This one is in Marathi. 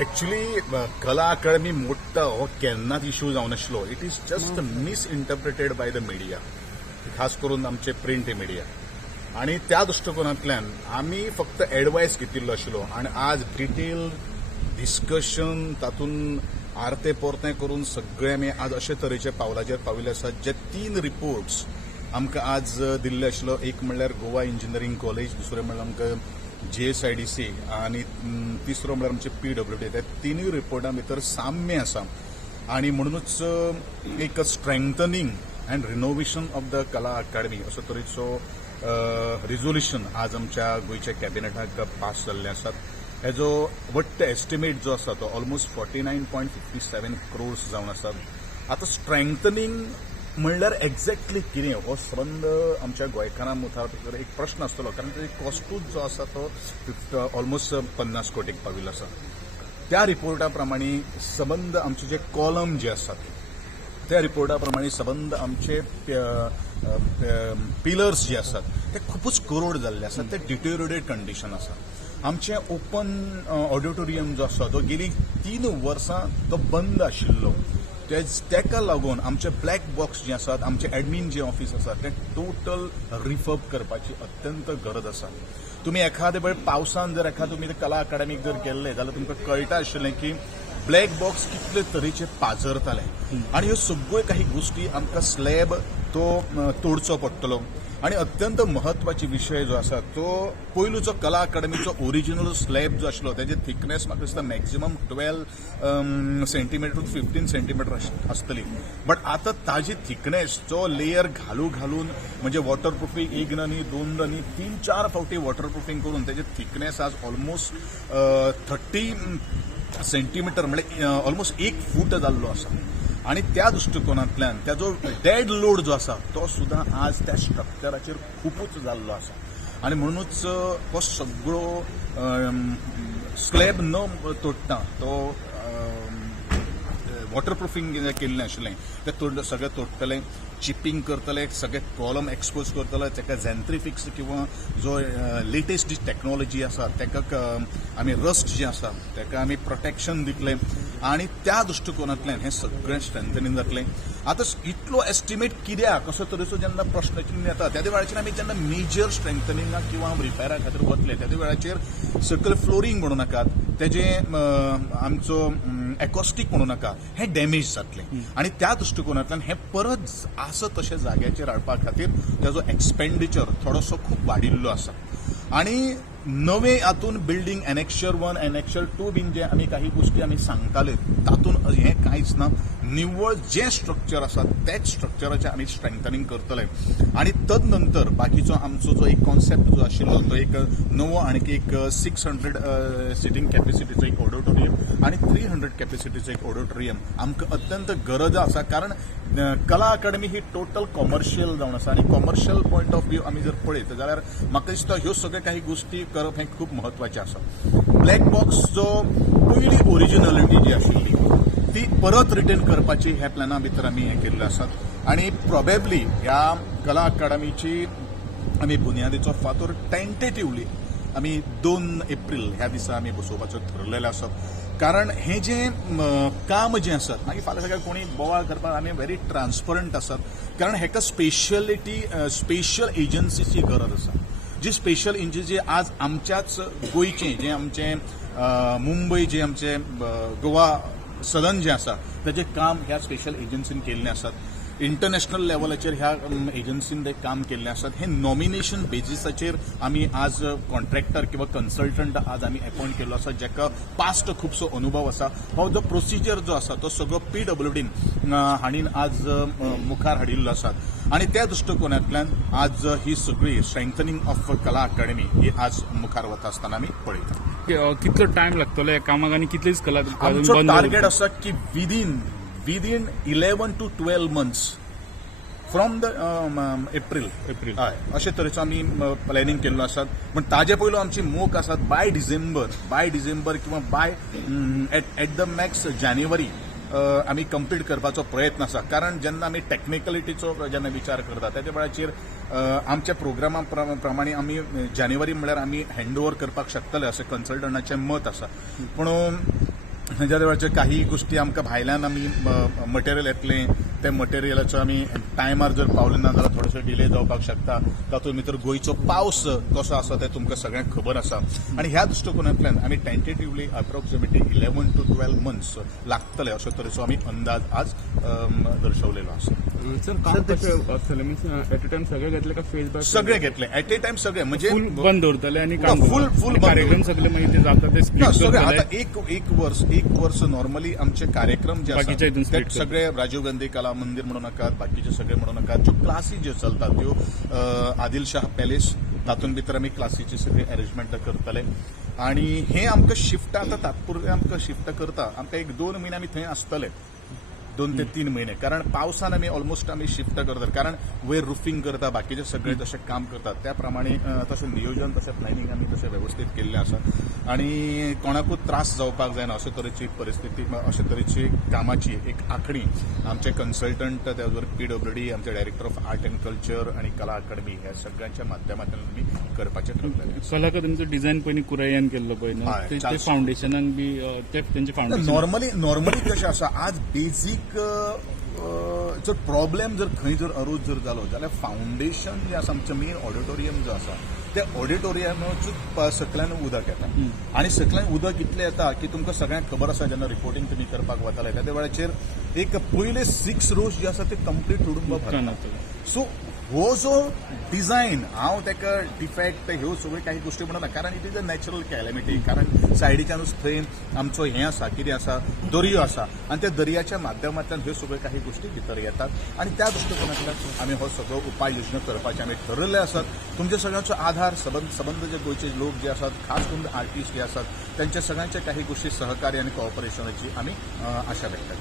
एक्चुअली कला अकादमी मोडटा हो केन्नाच इश्यू जावन नासलो. It is just misinterpreted by the media, खास करून आमचे प्रिंट मिडिया. आणि त्या दृष्टिकोनांतल्यान आमी फक्त एडवायस घेतिल्लो आशिल्लो आणि आज डिटेल डिस्कशन तातूंत आरते परते करून सगळे आमी आज अशे तरेचे पावलाचेर पाविल्ले आसात जे 3 रिपोर्ट्स आमकां आज दिल्ले आशिल्लो. एक म्हणल्यार गोवा इंजिनियरींग कॉलेज, दुसरें म्हणल्यार आमकां JSIDC आणि तिसरो म्हणल्यार आमचे PWD. त्या तिनूय रिपोर्टां भितर साम्य आसा आणि म्हणूनच एक strengthening and renovation of the कला अकादमी असो तरेचो रिझोल्युशन आज आमच्या गोयच्या कॅबिनेटाक पास जाल्लें आसात. हेजो वट्ट एस्टिमेट जो आसा तो ऑलमोस्ट 49.57 crores जावन आसात. आता स्ट्रेंथनिंग म्हणल्यार एक्झॅक्टली कितें हो संबंध आमच्या गोंयकारां मुखार एक प्रश्न आसतलो, कारण तेजो कॉस्टूच जो आसा तो ऑलमोस्ट 50 कोटीक पाविल्लो आसा. त्या रिपोर्टा प्रमाणे संबंध आमचे जे कॉलम जे आसात त्या रिपोर्टा प्रमाणे संबंध आमचे पिलर्स जे आसात ते खूपच करोड जाल्ले आसात. ते डिटेरियोरेटेड कंडिशन आसा. आमचे ओपन ऑडिटोरियम जो आसा तो गेली 3 वर्सां तो बंद आशिल्लो. तेका लागून आमचे ब्लॅक बॉक्स जे आसात, आमचे एडमिन जे ऑफिस आसा ते टोटल रिफर्ब करपाची अत्यंत गरज आसा. तुम्ही एखादे वेळ पावसान जर तुमी कला अकादमीक जर गेल्ले जाल्यार तुमकां कळटा आशिल्लें की ब्लॅक बॉक्स कितले तरेचे पाजरताले आणि ह्यो सगळ्यो काही गोष्टी आमकां स्लॅब तो तोडचो पडटलो. आणि अत्यंत महत्वाची विषय जो आसा तो पयलूचो कला अकादमीचो ओरिजिनल स्लॅब जो आशिल्लो त्याची थिकनेस म्हाका दिसता मॅक्झिमम 12 सेंटीमीटर टू 15 सेंटीमीटर आसतली. बट आता ताजी थिकनेस जो लेयर घालून म्हणजे वॉटरप्रुफींग 1 न्हय 2 न्हय 3-4 फावटी वॉटरप्रुफींग करून त्याची थिकनेस आज ऑलमोस्ट 30 सेंटीमीटर म्हणजे ऑलमोस्ट 1 फूट जाल्लो आसा. आणि त्या दृष्टिकोनांतल्यान त्याचो डेड लोड जो आसा तो सुद्धा आज त्या स्ट्रक्चराचेर खूपच जाल्लो आसा. आणि म्हणूनच हो सगळो स्लॅब न तोडटा तो वॉटरप्रुफींग केल्लें आशिल्लें तें सगळें तोडटलें, चिपिंग करतले, सगळे कॉलम एक्सपोज करतले, ताका जेंट्रीफिक्स किंवा जो लेटेस्ट जी टेक्नॉलॉजी आसा ताका आमी रस्ट जे आसा ताका आमी प्रोटेक्शन दितले आणि त्या दृष्टिकोनांतल्यान हें सगळें स्ट्रेंथनिंग जातलें. आतां इतलो एस्टिमेट कित्याक कसो तरेचो जेन्ना प्रश्न येता त्या वेळाचेर आमी जेन्ना मेजर स्ट्रेंथनिंगाक किंवा रिपेरा खातीर वतले त्या वेळाचेर सकयल फ्लोरिंग म्हणू नाकात, तेजें आमचो एकॉस्टीक म्हणू नाका, हें डॅमेज जातलें. आणि त्या दृष्टिकोनांतल्यान हें परत आसत तशें जाग्याचेर हाडपा खातीर तेजो एक्सपेंडिचर थोडोसो खूब वाडिल्लो आसा. आणि नवे हातून बिल्डिंग एनेक्शर 1 एनेक्शर 2 बीन जे आमी काही गोष्टी आमी सांगताले तातून हें कांयच ना. निव्वळ जे स्ट्रक्चर आसा तेच स्ट्रक्चराचें आमी स्ट्रेंथनिंग करतले. आणि तदनंतर बाकीचो आमचो जो एक कॉन्सेप्ट जो आशिल्लो तो एक नवो आणखी एक 600 सिटींग कॅपॅसिटीचो एक ऑडिटोरियम आणि 300 कॅपॅसिटीचो एक ऑडिटोरियम आमकां अत्यंत गरज आसा. कारण कला अकादमी ही टोटल कॉमर्शियल जावन आसा आणि कॉमर्शियल पॉयंट ऑफ व्यू आमी जर पळयत जाल्यार म्हाका दिसता ह्यो सगळ्यो काही गोष्टी करप हें खूब म्हत्वाचें आसा. ब्लॅक बॉक्स जो पयली ओरिजिनलिटी जी आशिल्ली ती परत रिटेन करपाची ह्या प्लॅना भितर आमी हें केल्लें आसात. आणि प्रोबेबली ह्या कला अकादमीची आमी बुनयादीचो फातर टेंटेटिवली आमी 2 एप्रील ह्या दिसा आमी बसोवपाचो ठरलेले आसात. कारण हे जे काम जे आसात मागीर फाल्यां सकाळीं कोणी बोवाळ करपाक आमी व्हेरी ट्रान्सपरंट आसात. कारण हेका स्पेशल एजन्सीची गरज आसा. जी स्पेशल एजन्सी आज आमच्याच गोंयचें जे आमचे मुंबय जे आमचे गोवा सदन जे आसा ताजें काम ह्या स्पेशल एजन्सीन केल्लें आसात. इंटरनॅशनल लेवलाचेर ह्या एजन्सीन ते काम केल्लें आसात. हे नॉमिनेशन बेजिसाचेर आमी आज कॉन्ट्रॅक्टर किंवा कन्सल्टंट आज आमी अपॉइंट केल्लो आसा जेका पास्ट खुबसो अनुभव आसा. हो जो प्रोसिजर जो आसा तो सगळो PWDन हाणीन आज मुखार हाडिल्लो आसा. आणि त्या दृष्टिकोनांतल्यान आज ही सगळी स्ट्रेंथनिंग ऑफ कला अकादमी ही आज मुखार वता आसतना आमी पळयता. कितलो टायम लागतलो ह्या कामाक आणि कितलीच कला आमचो टार्गेट आसा की within 11 to 12 months from the April हय अशे तरेचो आमी प्लॅनिंग केल्लो आसा. पण ताजे पयलो आमची मोख आसात बाय डिसेंबर किंवा बाय एट द मॅक्स जानेवारी आमी कंप्लीट करपाचो प्रयत्न आसा. कारण जेन्ना आमी टेक्निकलिटीचो जेन्ना विचार करता त्या वेळाचेर आमच्या प्रोग्रामा प्रमाणे आमी जानेवारी म्हळ्यार आमी हँड ओव्हर करपाक शकतले अशें कन्सल्टंटाचें मत आसा. पूण ज्या वेळाचेर काही गोष्टी आमकां भायल्यान आमी मटेरियल येतलें ते मटेरियलाचो आमी टायमार जर पावले ना जाल्यार थोडेसो डिले जावपाक शकता. तातूंत भितर गोंयचो पावस कसो आसा तें तुमकां सगळ्यांक खबर आसा आनी ह्या दृश्टिकोनांतल्यान आमी टेंटेटिवली अप्रॉक्सिमेटली 11 to 12 months लागतले अशे तरेचो आमी अंदाज आज दर्शवलेलो आसा. सर काम कशें आसतलें मिन्स एट अ टायम सगळे घेतले का फेज बाय सगळे घेतले एट ए टायम सगळे म्हणजे फुल बंद दवरतले आणि काम फुल करतले. फुल आणि कार्यक्रम सगळे मागीर ते जाता ते ना, स्प्लिट सगळे करतले. आता एक वर्ष नॉर्मली आमचे कार्यक्रम जे बाकीच्या हितून आसात ते split सगळे राजीव गांधी कला मंदिर म्हणू नाकात, बाकीचे सगळे म्हणू नाकात. ज्यो क्लासी ज्यो चलतात त्यो आदिलशाह पॅलेस तातूंत भितर आमी क्लासीची सगळी अरेंजमेंट करतले आणि हे आमकां शिफ्ट आता तात्पुरते आमकां शिफ्ट करता आमकां 1-2 म्हयने आमी थंय आसतले 2 ते 3 महिने कारण पावसान आमी ऑलमोस्ट आमी शिफ्ट करतात कारण वयर रुफिंग करता बाकीचे सगळे जसे काम करतात त्या प्रमाणे तशें नियोजन तशें प्लॅनिंग आमी तशें वेवस्थीत केल्लें आसा आणि कोणाकूच त्रास जावपाक जायना अशे तरेची परिस्थिती अशे तरेची कामाची एक आंखणी आमचे कन्सल्टंट त्याचबरोबर PWD आमचे director of art and culture आणि कला अकादमी ह्या सगळ्यांच्या माध्यमांतल्यान आमी करपाचें ठरलेलें. कलाकारांचो डिझायन पयलीं कुरायान केल्लो पळय न्हू, हय, ते चालता. फावंडेशनान बी ते तेंचे फावंडेशन नॉर्मली कशें आसा आज बेजीक जर प्रॉब्लेम जर खंय जर अरूज जर जालो जाल्यार फावंडेशन जे आसा आमचें मेन ऑडिटोरियम जो आसा त्या ऑडिटोरियमाचो सकल्यान उदक येता आनी सकल्यान उदक इतलें येता की तुमकां सगळ्यांक खबर आसा जेन्ना रिपोर्टिंग तुमी करपाक वताले त्या वेळाचेर एक पयले 6 rows जे आसा ते कंप्लीट तुडुंब भरतात. सो हो जो डिझायन हांव ताका डिफॅक्ट ह्यो सगळ्यो काही गोष्टी म्हणना कारण इट इज अ नॅचरल कॅलेमिटी कारण सायडीच्यानूच थंय आमचो हें आसा कितें आसा दर्यो आसा आनी त्या दर्याच्या माध्यमांतल्यान ह्यो सगळ्यो काही गोष्टी भितर येतात आनी त्या दृश्टिकोनांतल्यान आमी हो सगळो उपाय योजना करपाचे आमी ठरयल्ले आसात. तुमच्या सगळ्यांचो आधार संबंध जे गोंयचे लोक जे आसात खास करून आर्टिस्ट जे आसात त्यांच्या सगळ्यांच्या काही गोष्टी सहकार्य आणि कॉपरेशनाची आमी आशा व्यक्त करतात.